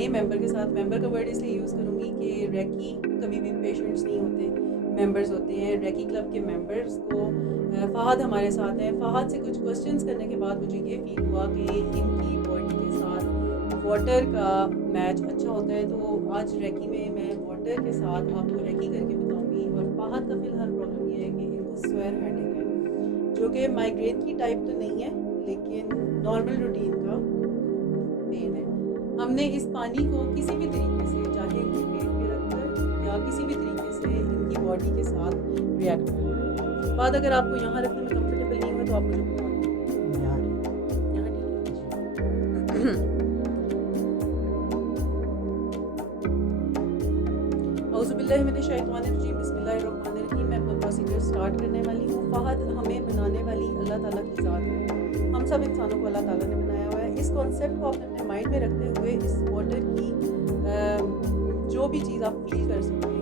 नए मेंबर के साथ, मेंबर का वर्ड इसलिए यूज़ करूँगी कि रेकी कभी भी पेशेंट्स नहीं होते, मेंबर्स होते हैं। रेकी क्लब के मेंबर्स को फ़हद हमारे साथ हैं। फ़हद से कुछ क्वेश्चंस करने के बाद मुझे ये फ़ील हुआ कि इनकी बॉडी के साथ वाटर का मैच अच्छा होता है, तो आज रेकी में मैं वाटर के साथ आपको रेकी करके बताऊँगी। और फ़हद का फ़िलहाल प्रॉब्लम ये है कि इनको स्वेयर हेडेक है, जो कि माइग्रेन की टाइप तो नहीं है, लेकिन नॉर्मल रूटीन का पेन है। हमने इस पानी को किसी भी तरीके से, चाहे इनके पेट पे रखकर या किसी भी तरीके से इनकी बॉडी के साथ रिएक्ट करना है। बाद अगर आपको यहाँ रखने में कंफर्टेबल नहीं हुआ तो आप मुझे बता दें। यहाँ ठीक है। औज़ुबिल्लाहि मिनश्शैतानिर्रजीम, बिस्मिल्लाहिर्रहमानिर्रहीम। मैं अपना प्रोसीजर स्टार्ट करने वाली हूँ। फ़हद हमें बनाने वाली अल्लाह ताला की ज़ात है। हम सब इंसानों को अल्लाह ताला ने बनाया हुआ है। इस कॉन्सेप्ट को आप अपने माइंड में रखते हुए इस वाटर की जो भी चीज़ आप फील कर सकते हैं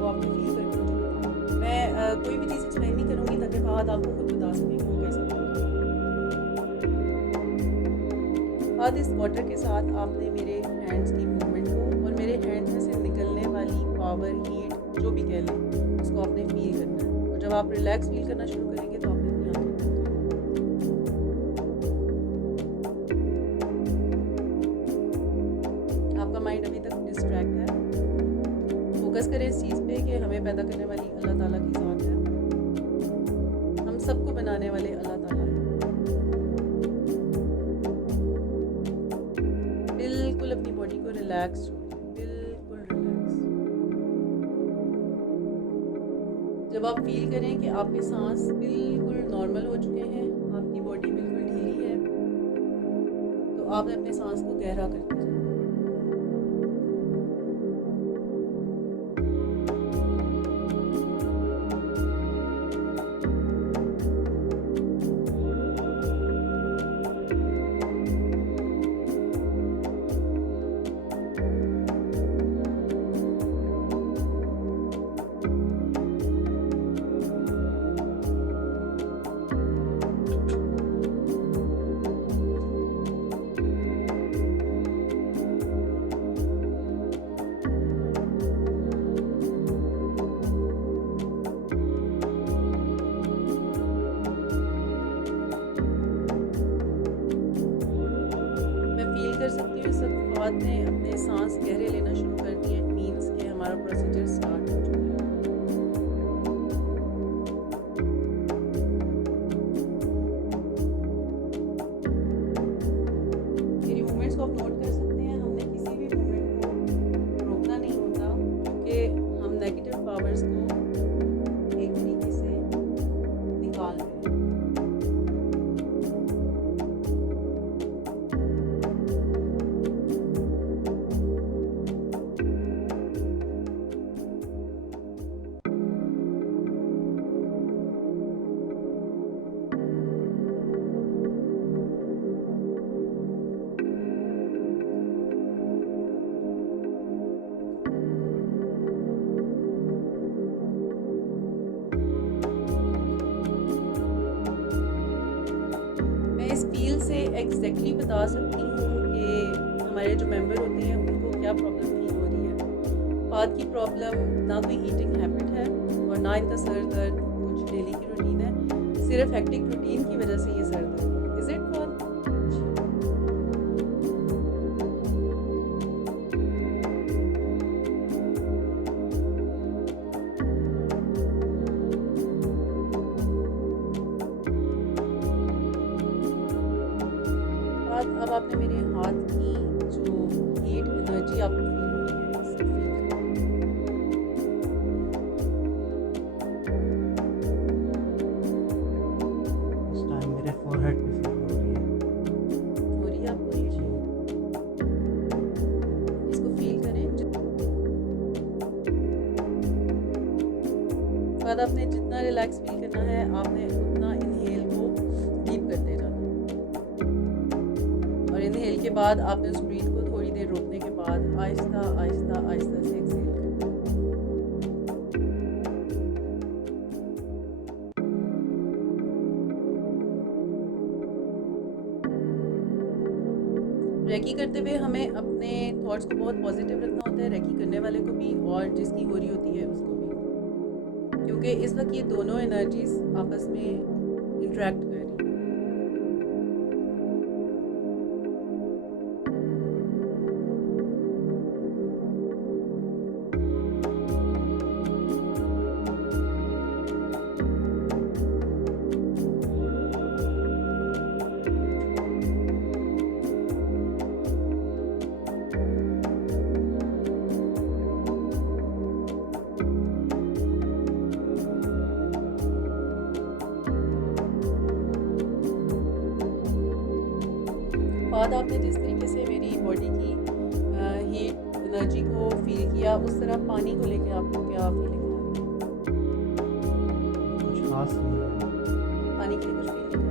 वो आपने फील करके मुझे बताना है। मैं कोई भी चीज़ एक्सप्लेन नहीं करूँगी ताकि फ़हद आपको खुद बता सकें कि वो कैसा फील है। बाद इस वाटर के साथ आपने मेरे हैंड्स की मूवमेंट को और मेरे हैंड्स में से निकलने वाली पावर, हीट, जो भी कह लें, उसको आपने फील करना है। और जब आप रिलैक्स फील करना शुरू करेंगे तो आपने अपनी आंखें बंद करनी है। आपका माइंड अभी तक डिस्ट्रैक्ट है, फोकस करें इस चीज़ पे कि हमें पैदा करने वाली अल्लाह ताला की ज़ात है, हम सबको बनाने वाले अल्लाह ताला है। बिल्कुल अपनी बॉडी को रिलैक्स छोड़ें, बिल्कुल रिलैक्स। जब आप फील करें कि आपके सांस बिल्कुल नॉर्मल हो चुके हैं, आपकी बॉडी बिल्कुल ढीली है, तो आप अपने सांस को गहरा करते जाएं। कर सकती हूँ इस वक्त फ़हद ने अपने सांस गहरे लेना शुरू कर दिए। मीन्स कि हमारा प्रोसीजर स्टार्ट हो चुका है। मेरी मूवमेंट्स को आप नोट कर सकते हैं। हमने किसी भी मूवमेंट को रोकना नहीं होता, क्योंकि हम नेगेटिव पावर्स को एक तरीके से निकाल रहे हैं। इस फील से एग्जैक्टली बता सकती हूँ कि हमारे जो मेंबर होते हैं उनको क्या प्रॉब्लम फील हो रही है। फ़हद की प्रॉब्लम ना कोई ईटिंग हैबिट है और ना इनका सर दर्द कुछ डेली की रूटीन है, सिर्फ हेक्टिक रूटीन की वजह से ये सर दर्द है। Is it Fahd? अब आपने मेरे हाथ की जो हीट एनर्जी आपको फील हो रही है, इससे फील इस टाइम मेरे फोरहेड पे फील हो रही है आपको हीट? इसको फील करें। बाद आपने जितना रिलैक्स फील करना है, आपने उतना इनहेल को डीप करते जाना। और इनहेल के बाद आपने उस ब्रीथ को थोड़ी देर रोकने के बाद आहिस्ता आहिस्ता आहिस्ता से एक्सहेल करना है। रेकी करते हुए हमें अपने थॉट्स को बहुत पॉजिटिव रखना होता है, रेकी करने वाले को भी और जिसकी हो रही होती है उसको भी, क्योंकि इस वक्त ये दोनों एनर्जीज आपस में इंटरेक्ट कर रही हैं। बाद आपने जिस तरीके से मेरी बॉडी की हीट एनर्जी को फील किया, उस तरह पानी को लेके आपको क्या फीलिंग आ रही है? कुछ खास नहीं है। पानी के लिए कुछ फील नहीं